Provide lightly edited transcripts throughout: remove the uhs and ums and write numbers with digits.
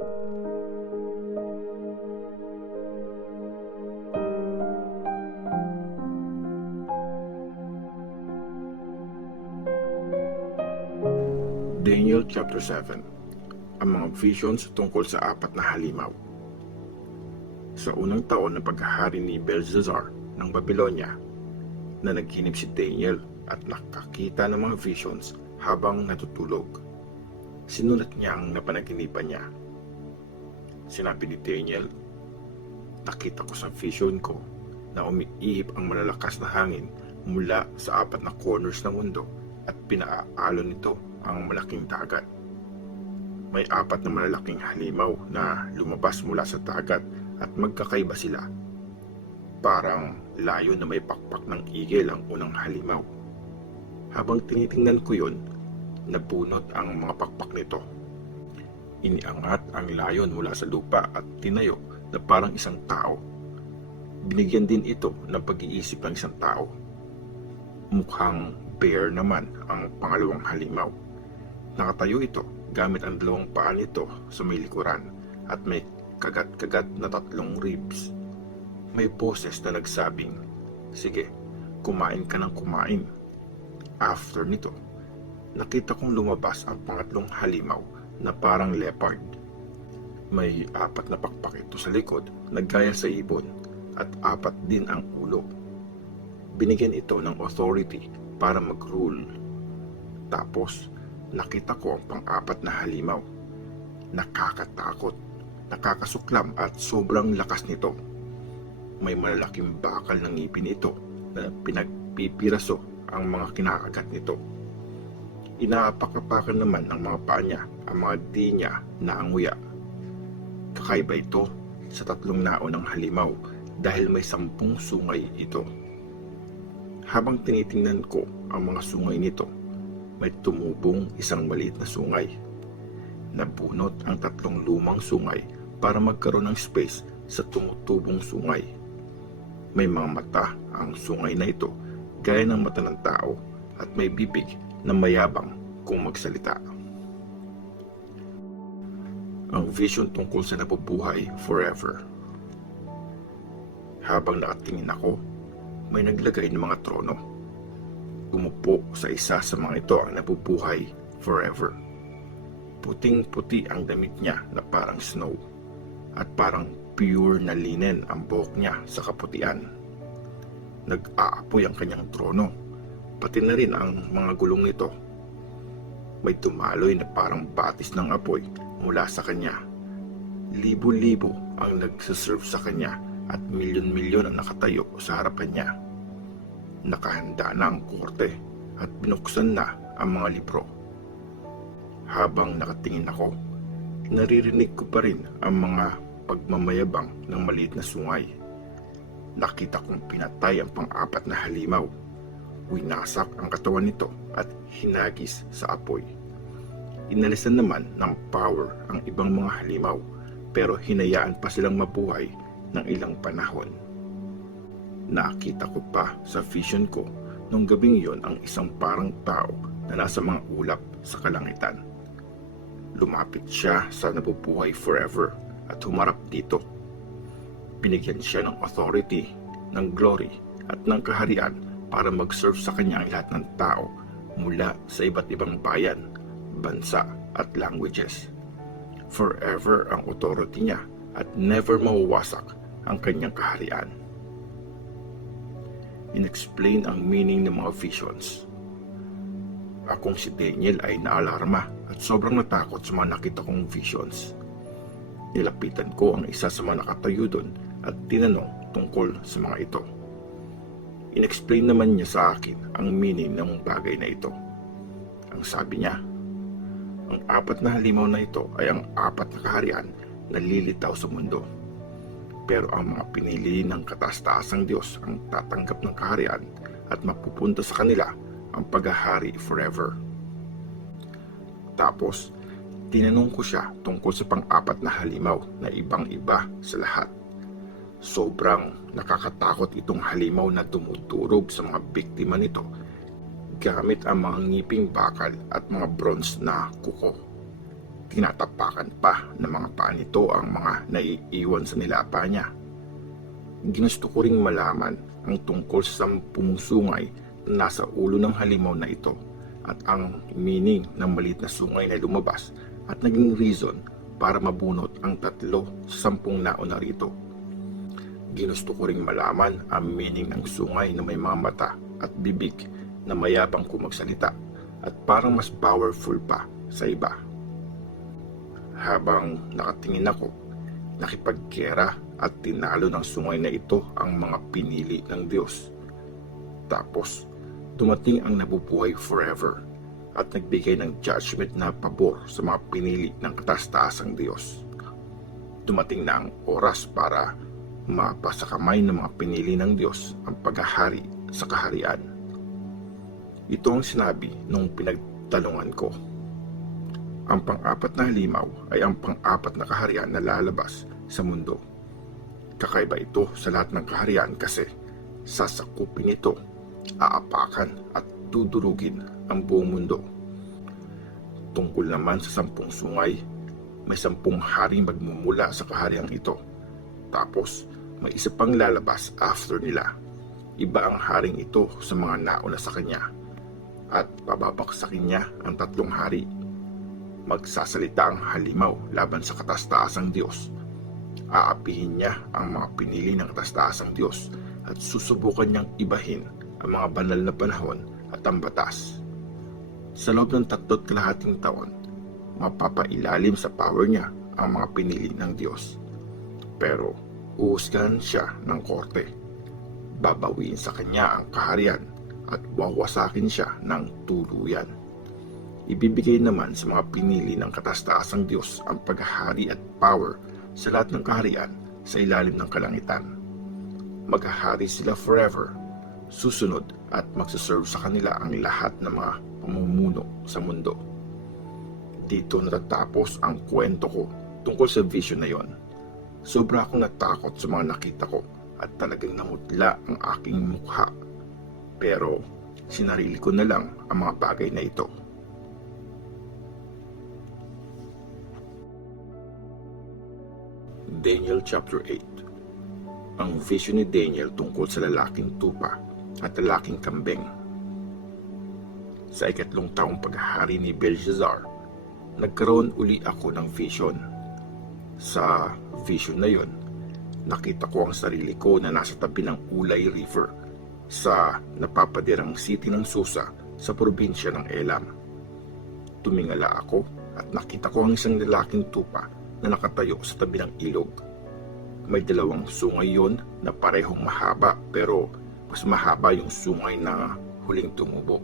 Daniel chapter 7. Ang mga visions tungkol sa apat na halimaw. Sa unang taon ng paghahari ni Belshazzar ng Babylonia, na naghinip si Daniel at nakakita ng mga visions habang natutulog. Sinulat niya ang napanaginipan niya. Sinabi ni Daniel, "Nakita ko sa vision ko na umiihip ang malalakas na hangin mula sa apat na corners ng mundo at pinaaalo nito ang malaking dagat. May apat na malalaking halimaw na lumabas mula sa dagat at magkakaiba sila. Parang layo na may pakpak ng igel ang unang halimaw. Habang tinitingnan ko yun, nabunot ang mga pakpak nito. Iniangat ang layon mula sa lupa at tinayo na parang isang tao. Binigyan din ito ng pag-iisip ng isang tao. Mukhang bear naman ang pangalawang halimaw. Nakatayo ito gamit ang dalawang paa nito sa may likuran at may kagat-kagat na 3 ribs. May boses na nagsabing, "Sige, kumain ka ng kumain." After nito, nakita kong lumabas ang pangatlong halimaw na parang leopard. May 4 na pakpak ito sa likod na gaya sa ibon at 4 din ang ulo. Binigyan ito ng authority para mag-rule. Tapos, nakita ko ang pang-4 na halimaw. Nakakatakot, nakakasuklam at sobrang lakas nito. May malalaking bakal ng ngipin ito na pinagpipiraso ang mga kinakagat nito. Inaapak-apakan naman ng mga paa niya ang mga di niya na anguya. Kakaiba ito sa 3 naunang halimaw dahil may 10 sungay ito. Habang tinitingnan ko ang mga sungay nito, may tumubong isang maliit na sungay. Nabunot ang 3 lumang sungay para magkaroon ng space sa tumutubong sungay. May mga mata ang sungay na ito gaya ng mata ng tao at may bibig na mayabang kung magsalita. Ang vision tungkol sa nabubuhay forever. Habang nakatingin ako, may naglagay ng mga trono. Umupo sa isa sa mga ito ang nabubuhay forever. Puting-puti ang damit niya na parang snow at parang pure na linen ang buhok niya sa kaputian. Nag-aapoy ang kanyang trono, pati na rin ang mga gulong nito. May tumaloy na parang batis ng apoy mula sa kanya. Libo-libo ang nagsaserve sa kanya at milyon-milyon ang nakatayo sa harapan niya. Nakahanda na ang korte at binuksan na ang mga libro. Habang nakatingin ako, naririnig ko pa rin ang mga pagmamayabang ng maliit na sungay. Nakita kong pinatay ang pang-4 na halimaw. Winasak ang katawan nito at hinagis sa apoy. Inalisan naman ng power ang ibang mga halimaw pero hinayaan pa silang mabuhay ng ilang panahon. Nakita ko pa sa vision ko nung gabing yon ang isang parang tao na nasa mga ulap sa kalangitan. Lumapit siya sa nabubuhay forever at humarap dito. Binigyan siya ng authority, ng glory at ng kaharian para mag-serve sa kanya ang lahat ng tao mula sa iba't ibang bayan, bansa at languages. Forever ang authority niya at never mawawasak ang kanyang kaharian. In-explain ang meaning ng mga visions. Akong si Daniel ay naalarma at sobrang natakot sa mga nakita kong visions. Nilapitan ko ang isa sa mga nakatayo doon at tinanong tungkol sa mga ito. In-explain naman niya sa akin ang meaning ng bagay na ito. Ang sabi niya, ang 4 na halimaw na ito ay ang 4 na kaharian na lilitaw sa mundo. Pero ang mga pinili ng kataas-taasang Diyos ang tatanggap ng kaharian at mapupunta sa kanila ang paghahari forever. Tapos, tinanong ko siya tungkol sa pang-4 na halimaw na ibang-iba sa lahat. Sobrang nakakatakot itong halimaw na tumuturog sa mga biktima nito gamit ang mga ngiping bakal at mga bronze na kuko. Tinatapakan pa ng mga paa nito ang mga naiiwan sa nilapa niya. Ginusto ko ring malaman ang tungkol sa 10 sungay na nasa ulo ng halimaw na ito at ang meaning ng maliit na sungay na lumabas at naging reason para mabunot ang 3 sa 10 nauna rito. Ginusto ko ring malaman ang meaning ng sungay na may mga mata at bibig na mayabang kumagsalita at parang mas powerful pa sa iba. Habang nakatingin ako, nakipagkera at tinalo ng sungay na ito ang mga pinili ng Diyos. Tapos, dumating ang nabubuhay forever at nagbigay ng judgment na pabor sa mga pinili ng kataas-taasang Diyos. Dumating na ang oras para mapasa kamay ng mga pinili ng Diyos ang paghahari sa kaharian. Ito ang sinabi nung pinagtalungan ko. Ang pang-apat na halimaw ay ang pang-apat na kaharian na lalabas sa mundo. Kakaiba ito sa lahat ng kaharian kasi sasakupin ito, aapakan at dudurugin ang buong mundo. Tungkol naman sa 10 sungay, may 10 haring magmumula sa kahariang ito. Tapos may isa pang lalabas after nila. Iba ang haring ito sa mga nauna sa kanya at pababaksakin niya ang 3 hari. Magsasalita ang halimaw laban sa kataas-taasang Diyos. Aapihin niya ang mga pinili ng kataas-taasang Diyos at susubukan niyang ibahin ang mga banal na panahon at ang batas. Sa loob ng 3.5 taon, mapapailalim sa power niya ang mga pinili ng Diyos. Pero uhusgahan siya ng korte. Babawiin sa kanya ang kaharian at wawasakin siya ng tuluyan. Ibibigay naman sa mga pinili ng kataas-taasang Diyos ang paghahari at power sa lahat ng kaharian sa ilalim ng kalangitan. Maghahari sila forever, susunod at magsaserve sa kanila ang lahat ng mga pamumuno sa mundo. Dito natatapos ang kwento ko tungkol sa vision na yon. Sobra akong natakot sa mga nakita ko at talagang namutla ang aking mukha. Pero sinarili ko na lang ang mga bagay na ito. Daniel chapter 8. Ang vision ni Daniel tungkol sa lalaking tupa at lalaking kambing. Sa 2 taong paghahari ni Belshazzar, nagkaroon uli ako ng vision. Sa vision na yon, nakita ko ang sarili ko na nasa tabi ng Ulay River sa napapadirang city ng Susa sa probinsya ng Elam. Tumingala ako at nakita ko ang isang lalaking tupa na nakatayo sa tabi ng ilog. May 2 sungay yon na parehong mahaba pero mas mahaba yung sungay na huling tumubo.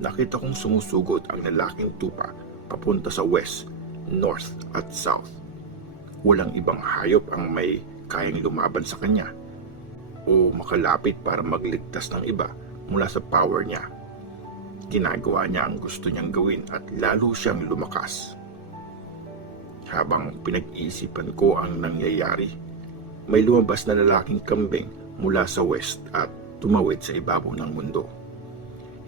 Nakita kong sumusugod ang lalaking tupa papunta sa west, north at south. Walang ibang hayop ang may kayang lumaban sa kanya o makalapit para magligtas ng iba mula sa power niya. Ginagawa niya ang gusto niyang gawin at lalo siyang lumakas. Habang pinag-iisipan ko ang nangyayari, may lumabas na lalaking kambing mula sa west at tumawid sa ibabaw ng mundo.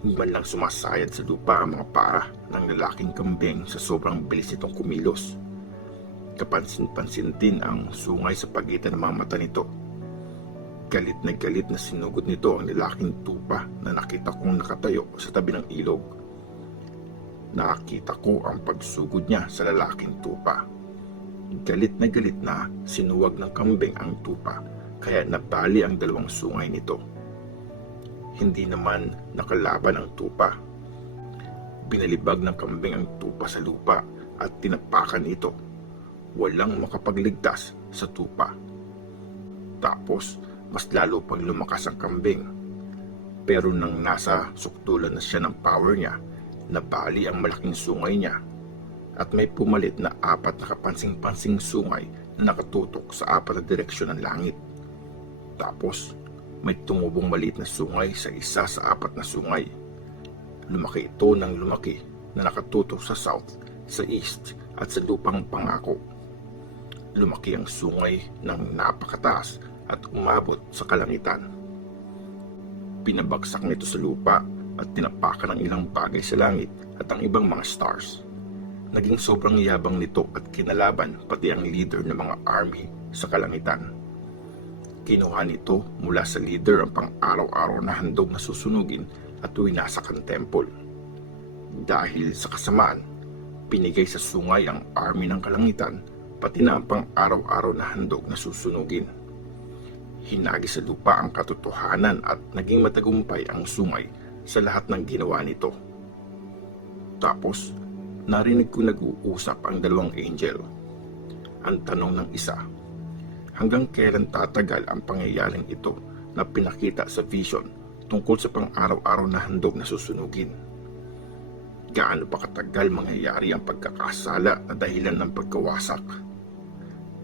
Hindi man lang sumasayad sa lupa ang mga paa ng lalaking kambing sa sobrang bilis nitong kumilos. Kapansin-pansin din ang sungay sa pagitan ng mga mata nito. Galit na sinugod nito ang lalaking tupa na nakita kong nakatayo sa tabi ng ilog. Nakita ko ang pagsugod niya sa lalaking tupa. Galit na sinuwag ng kambing ang tupa kaya nabali ang 2 sungay nito. Hindi naman nakalaban ang tupa. Binalibag ng kambing ang tupa sa lupa at tinapakan ito. Walang makapagligtas sa tupa. Tapos mas lalo pang lumakas ang kambing. Pero nang nasa sukdulan na siya ng power niya, nabali ang malaking sungay niya at may pumalit na 4 na kapansing-pansing sungay na nakatutok sa 4 na direksyon ng langit. Tapos may tumubong maliit na sungay sa isa sa 4 na sungay. Lumaki ito ng lumaki na nakatutok sa south, sa east at sa lupang pangako. Lumaki ang sungay ng napakataas at umabot sa kalangitan. Pinabagsak nito sa lupa at tinapakan ng ilang bagay sa langit at ang ibang mga stars. Naging sobrang yabang nito at kinalaban pati ang leader ng mga army sa kalangitan. Kinuha nito mula sa leader ang pang-araw-araw na handog na susunugin at winasak ang temple. Dahil sa kasamaan, pinigay sa sungay ang army ng kalangitan pati na ang pang-araw-araw na handog na susunugin. Hinagi sa lupa ang katotohanan at naging matagumpay ang sungay sa lahat ng ginawa nito. Tapos, narinig ko nag-uusap ang dalawang angel. Ang tanong ng isa, hanggang kailan tatagal ang pangyayaring ito na pinakita sa vision tungkol sa pang-araw-araw na handog na susunugin? Gaano pa katagal mangyayari ang pagkakasala na dahilan ng pagkawasak?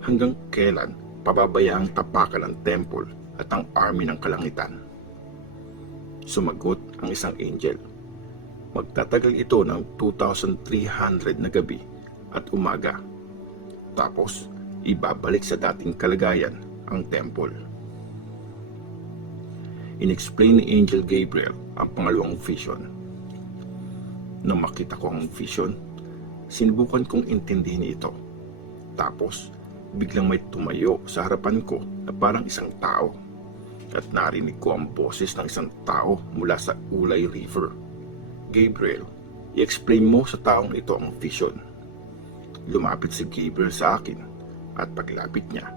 Hanggang kailan pababayaang tapakan ng temple at ang army ng kalangitan? Sumagot ang isang angel, magtatagal ito ng 2,300 na gabi at umaga. Tapos, ibabalik sa dating kalagayan ang temple. Inexplain ni Angel Gabriel ang pangalawang vision. Nang makita ko ang vision, sinubukan kong intindihin ito. Tapos, biglang may tumayo sa harapan ko na parang isang tao. At narinig ko ang boses ng isang tao mula sa Ulay River. Gabriel, i-explain mo sa taong ito ang vision. Lumapit si Gabriel sa akin at paglapit niya,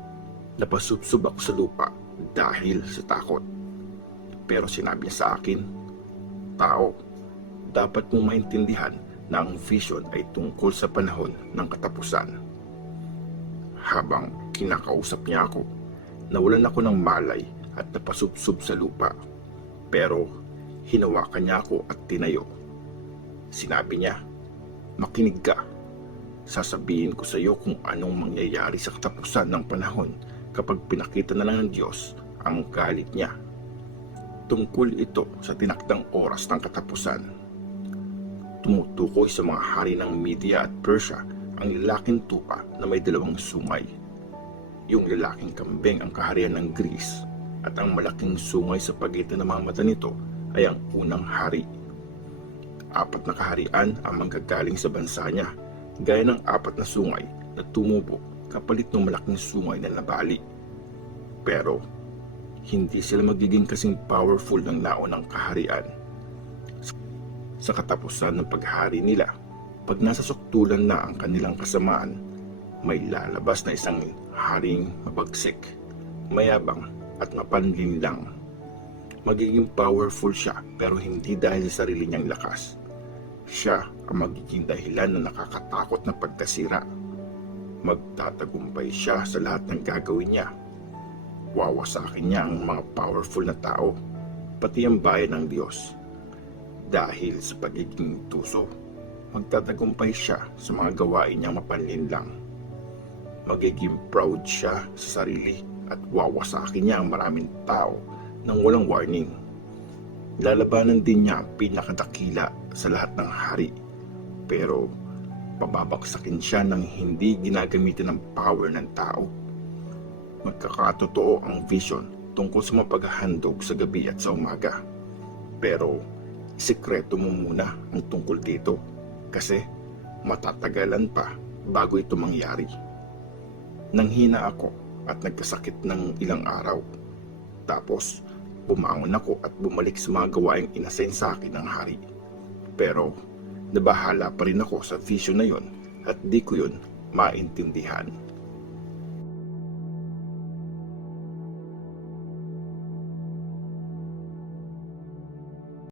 napasubsob ako sa lupa dahil sa takot. Pero sinabi niya sa akin, tao, dapat mong maintindihan na ang vision ay tungkol sa panahon ng katapusan. Habang kinakausap niya ako, nawalan ako ng malay at napasubsob sa lupa. Pero hinawakan niya ako at tinayo. Sinabi niya, makinig ka. Sasabihin ko sa iyo kung anong mangyayari sa katapusan ng panahon kapag pinakita na lang ng Diyos ang galit niya. Tungkol ito sa tinakdang oras ng katapusan. Tumutukoy sa mga hari ng Media at Persia ang lalaking tupa na may dalawang sungay. Yung lalaking kambing ang kaharian ng Greece at ang malaking sungay sa pagitan ng mga mata nito ay ang unang hari. 4 na kaharian ang manggagaling sa bansa niya, gaya ng 4 na sungay na tumubo kapalit ng malaking sungay na nabali. Pero hindi sila magiging kasing powerful ng naunang kaharian. Sa katapusan ng paghari nila, pag nasa suktulan na ang kanilang kasamaan, may lalabas na isang haring mabagsik, mayabang at mapanlinlang. Magiging powerful siya pero hindi dahil sa sarili niyang lakas. Siya ang magiging dahilan na nakakatakot na pagkasira. Magtatagumpay siya sa lahat ng gagawin niya. Wawasakin niya ang mga powerful na tao, pati ang bayan ng Diyos. Dahil sa pagiging tuso, magtatagumpay siya sa mga gawain niyang mapanlinlang. Magiging proud siya sa sarili at wawasakin niya ang maraming tao nang walang warning. Lalabanan din niya ang pinakadakila sa lahat ng hari, pero pababagsakin siya ng hindi ginagamitan ng power ng tao. Magkakatotoo ang vision tungkol sa mapaghahandog sa gabi at sa umaga. Pero sikreto mo muna ang tungkol dito kasi matatagalan pa bago ito mangyari. Nanghina ako at nagkasakit ng ilang araw. Tapos bumangon ako at bumalik sa mga gawaing inasign sa akin ng hari. Pero nabahala pa rin ako sa vision na yon at di ko yun maintindihan.